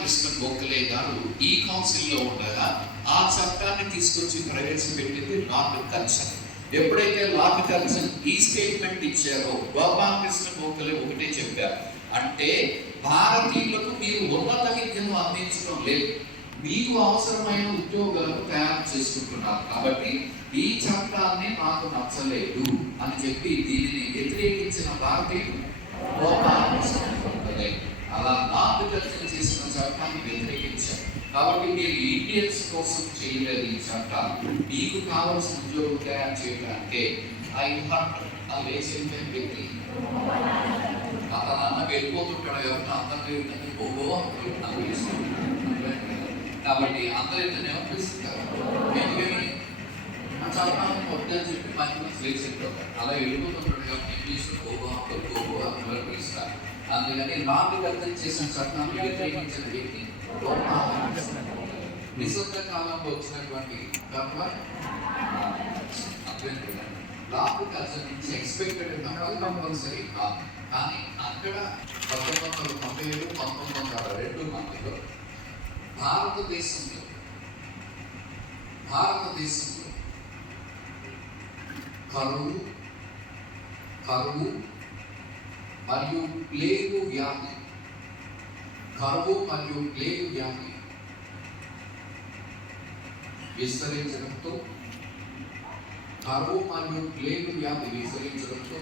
కృష్ణ గోఖలే గారు ఈ కౌన్సిల్లో ఉండగా ఆ చట్టాన్ని తీసుకొచ్చి ప్రవేశపెట్టింది లార్డ్ కల్చర్ ఎప్పుడైతే లార్డ్ కల్చర్ ఈ స్టేట్మెంట్ ఇచ్చారో గోపాలకృష్ణ గోఖలే ఒకటే చెప్పారు. అంటే భారతీయులకు మీరు ఉన్నత విద్యను అందించడం లేదు. మీకు అవసరమైన ఉద్యోగాలు తయారు చేసుకుంటున్నారు కాబట్టి ఈ చట్టాన్ని నాకు నచ్చలేదు అని చెప్పి దీనిని వ్యతిరేకించిన భారతీయులు గోపాలకృష్ణ గోఖలే. అలా నార్త్ కల్చర్ చేసిన చట్టాన్ని వ్యతిరేకించారు. కాబట్టి మీరు ఇండియన్స్ కోసం చేయలేదు ఈ చట్టాలు మీకు కావాల్సిన ఉద్యోగం తయారు చేయడానికే ఐ హర్ట్ ఆ వేసిన వ్యక్తి అతను అన్న వెళ్ళిపోతుంటాడు ఎవరిని అందరినీ ఏంటంటే బొబ్బో కాబట్టి అందరూ ఏంటంటే ఏమనిపిస్తుంటారు ఎందుకని ఆ చట్టాన్ని వద్దని చెప్పి మంచి మంచి లేచి అలా వెళ్ళిపోతుంటాడు కాబట్టి ఇంగ్లీష్ గోబో గోబో అని అందుకని నాకు అర్థం చేసిన చట్టాన్ని వ్యతిరేకించిన వ్యక్తి. నిశ్శబ్ద కాలంలో వచ్చినటువంటి కర్మ లాభ కల్చర్ నుంచి ఎక్స్పెక్టెడ్ కంపల్సరీ కాదు. కానీ అక్కడ పంతొమ్మిది వందల తొంభై ఏడు పంతొమ్మిది వందల రెండు మధ్యలో భారతదేశంలో భారతదేశంలో కరువు కరువు మరియు ప్లేగు వ్యాధి కరువు మరియు ప్లేగు వ్యాధి విస్తరించడంతో కరువు మరియు ప్లేగు వ్యాధి విస్తరించడంతో